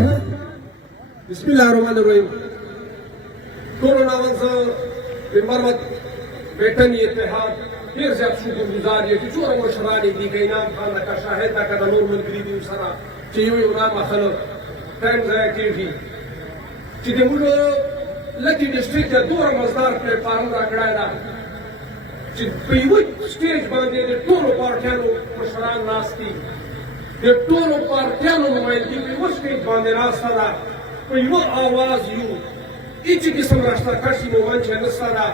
بسم الله الرحمن الرحیم. ټولو ناول زه د مرمت بیٹن اتحاد ډېر زیات شکرګزار یم چې څومره مشران یې دي که انعام خان لکه شاهد لکه د نور ملګري دي ورسره چې یو یو نامه خلک ټایم ضایع کېږي چې د موږ لکي ډسټرکټ ته دومره مزدار پلیټفارم راکړی ده چې په یوه سټیج باندې د ټولو پارټیانو مشران ناست دي د ټولو پارټیانو نمایندګي په یوه سټیج باندې ناسته ده په یوه آواز یو هیڅ قسم راشترکشي مومند چې نشته ده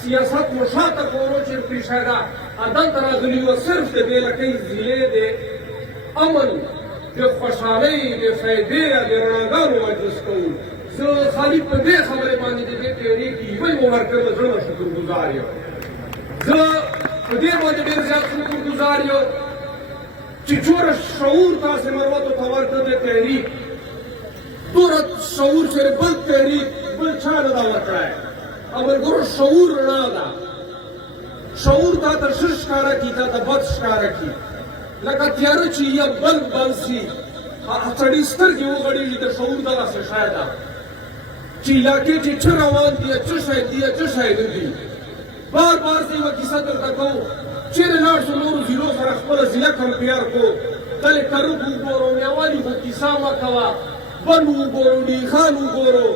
سیاست مو شاته کولو چې پرېښی ده دلته راغلي وه صرف د بې لکۍ ضلع د امن د خوشحالۍ د فایدې د رڼاګانو مجلس کوو زه خالي په دې خبرې باندې د دې تیارې کې یوه یوه مرکز د زړه نه شکرګزار یم زه په دې باندې ډېر زیات شکرګزار یم چې څومره شعور تاسې مروتو ته ورکړه د تحریک دومره شعور چې بل تحریک بل چا نه دا ورکړی او ملګرو شعور رڼا ده شعور تا ته ښه ښکاره کړي تا ته بد ښکاره کړي لکه تیاره چې یه بل بل شي سړي سترګې وغړېږي د شعور دغسې شی ده چې علاقې کې څه روان دي څه شی دي څه شی نه دي بار بار زه یوه کیسه درته کوم چیرې لاړ شو نورو ضلعو سره خپله ضلع کمپیر کړو کلې کرک وګورو میوالي خو کیسه مه کوه بند وګورو ډیخان وګورو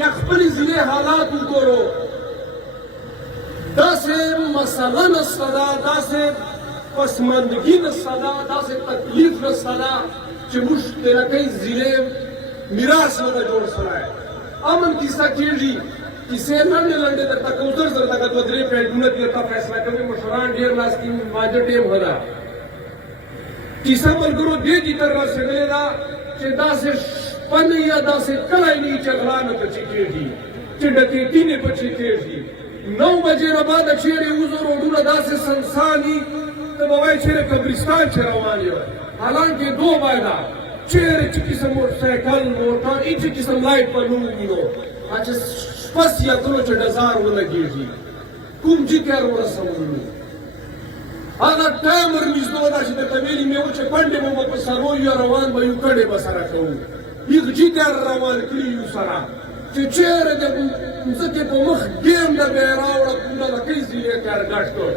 یا خپلې ضلعې حالات وګورو داسې مسله نشته ده داسې پسماندګي نشته ده داسې تکلیف نشته ده چې موږ د لکۍ ضلعې میراث ونه جوړ سوی امن کیسه کېږي کیسې لنډې لنډې درته کوم زر زر لکه دوه درې پوینټونه دي درته فیصله کوي مشران ډېر ناست دي ماجه ټیم ښه ده کیسه ملګرو دې دي تر رسېدلې ده چې داسې شپه نه یا داسې کلی نه وي چې غلا نه پکې کېږي چې ډکیټي نه پکې کېږي 9 بجې نه بعده چېرې وځو روډونه داسې سنسان وي ته به وایې چېرې قبرستان چې روان یو حالانکې دوبی ده چېرې چې قسم موټرسایکل موټر هېڅ قسم لایټ به نه ووینو چې شپه سیاتلو چې ډزار ولګېږي کوم جګر ورسولو هغه ټایم ورنږدې ده چې درته ویلي مې وو چې پنډې به په سرو یا روان به یو کډې به سره کوو هېڅ جګر روان کړي یو سره چې چېرې د مځکې په مخ ګیم د بیا یې راوړه کوم د لکۍ ضلعې ته ارګډ کړ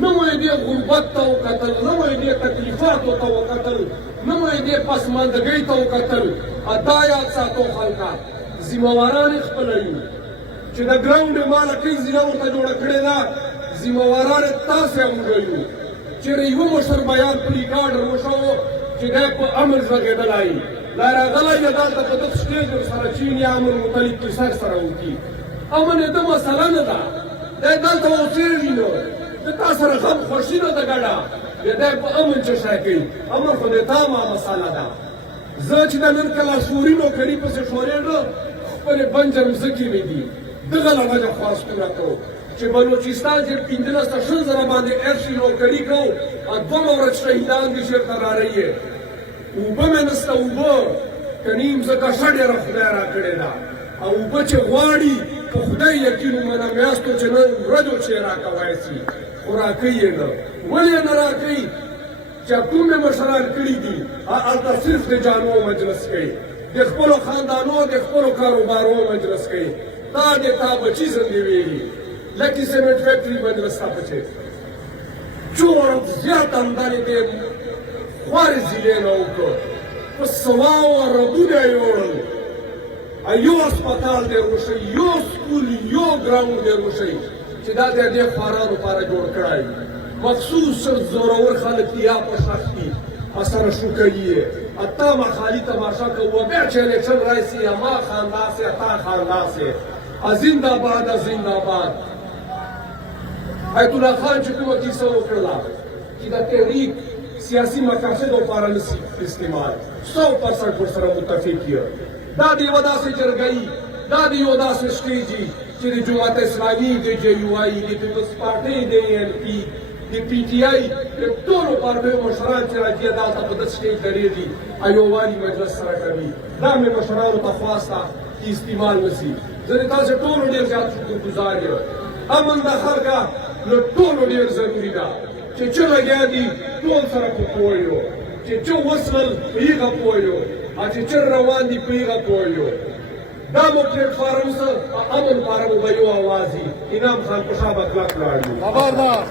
نه مو یې دې غربت ته وکتل نه مو یې دې تکلیفاتو ته وکتل نه مو یې دې پسماندګۍ ته وکتل دا یاد ساتو خلکه ذمهواران یې خپله یو چې د ګراونډ ما لکۍ ضلع ورته جوړه کړې ده ذمهواران یې تاسې او موږ یو چېرې یوه مشر بیان په ریکارډ وشو چې دی په امن غږېدلی لا راغلی یې دلته په دغه سټېج ورسره چین یا امن متعلق کیسه سره وکړي امن یې ده مسله نه ده دی دلته اوسېږي نو د تا سره غم خوښي نه ده ګډه بیا دی په امن څه شی کوي امن خو د تا ما مسله ده زه چې د نن کله شوري نوکري پسې شورېږم خپلې بنجر مځکې مې دي دغه له وجه خواستونه کوو چې بلوچستان چې 15,000 باندې ارشي نوکري کوو 2 ورځ شهیدان دي چېرته رارهیې اوبه مې نشته اوبه که نیم ځکه ښه ډېره خدای راکړې ده او اوبه چې غواړي په خدای یقین ومنه میاشتو چې نه ورځو چې یې راکوی شي خو راکوي یې نه ولې یې نه راکوي چې کوم یې مشران کړي دي هلته صرف د جانو مجلس کوي د خپلو خاندانو د خپلو کاروبارو مجلس کوي تا د تا بچي زندې ویلي لکي سیمنټ فیکټري مجلس ته پچې څومره زیات آمدنې د خوارې ضلعې نه وکړو په سواو اربونه یې وړل یو هسپتال دی وشئ یو سکول یو ګراونډ دی وشئ چې دا د دې خوارانو لپاره جوړ کړی مخصوص زورور خلک دي یا په شخص دي سره شو کوي اتا ما خالی تماشا کوو بیا چې الیکشن راشي ما خانداسې تا خانداسې زنده باد زنده باد ایت الله خان چې کومه کیسه وکړله چې د تحریک سیاسي مقاصدو لپاره نشي استعمال 100% ورسره متفق یم دا د یوه داسې جرګهیي دا د یو داسې سټیج چې د جماعت اسلامي د JUI د پیپلز پارټۍ د ANP د PTI د ټولو پارټیو مشران چې راځي دلته په داسې سټیج درېږي یووالي مجلس سره کوي دا مې مشرانو ته خواسته چې استعمال نشي زه د تاسې ټولو ډېر زیات شکرګزار یم امن د خلکه له ټولو ډېر ضروري ده چې څه لګیا دي ټول سره په پوه یو چې څه وسول په هغه پوه یو چې چر روان دي پیغه پولیو دا مو پلیټ فارم سره امن فارم به یو اوازي انعام خان په شابه کلاک لاړو خبردار